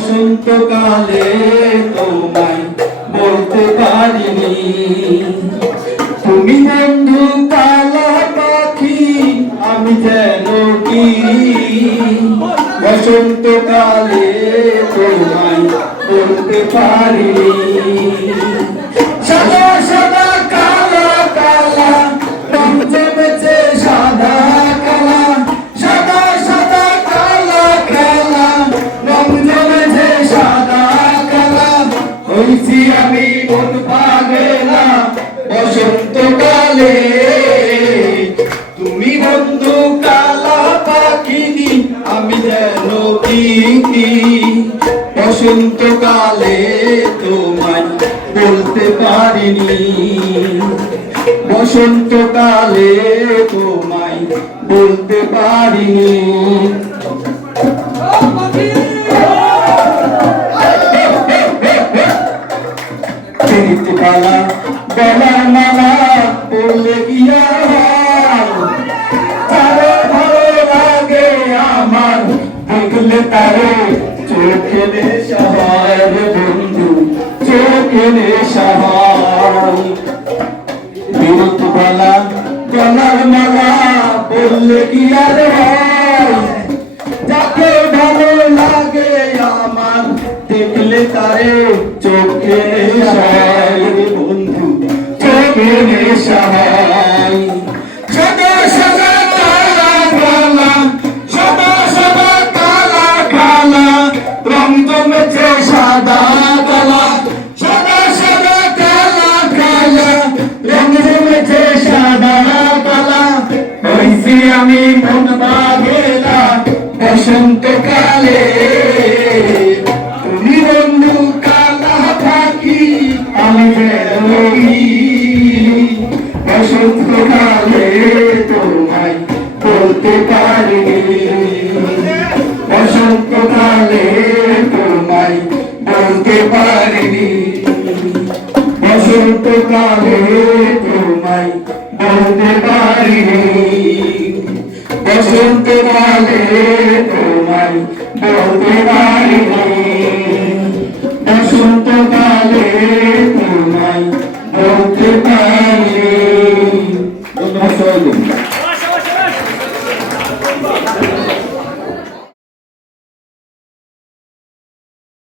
বসন্তকালে তোমায় বলতে পারিনি। তুমি বন্ধু কালা পাখি, আমি যেন কি বসন্তকালে তোমায় বলতে পারিনি। সাদা সাদা কালা কালা রং জমেছে সাদা কালা, সাদা সাদা কালা কালা রং জমেছে সাদা কালা। হইছি আমি মন পাগলা বসন্তকালে। তুমি বন্ধু কালা পাখি, আমি যেন কি বসন্তকালে তোমায় বলতে পারিনি। বসন্তকালে তোমায় বলতে পারিনি। পালা গলার মালা পড়লে গিয়া তারে ভালো লাগে আমার, দেখলে তারে চোখে নেশা হয় রে বন্ধু, চোখে নেশা হয়। বিরত গলা গলার মালা পড়লে গিয়া রে হয়, যাকে ভালো লাগে আমার, দেখলে তারে চোখে নেশা হয় রে বন্ধু, চোখে নেশা হয়। সাদা সাদা কালা কালা, সাদা সাদা কালা কালা রং জমেছে সাদা কালা, সাদা সাদা কালা কালা রং জমেছে সাদা কালা। হইছি আমি মন পাগলা বসন্তকালে। তুমি বন্ধু কালা পাখি, আমি যেন কি বসন্তকালে তোমায় বলতে পারিনি। বসন্তকালে তোমায় বলতে পারিনি। বসন্তকালে তোমায় বলতে পারিনি। বসন্তকালে তোমায় বলতে পারিনি।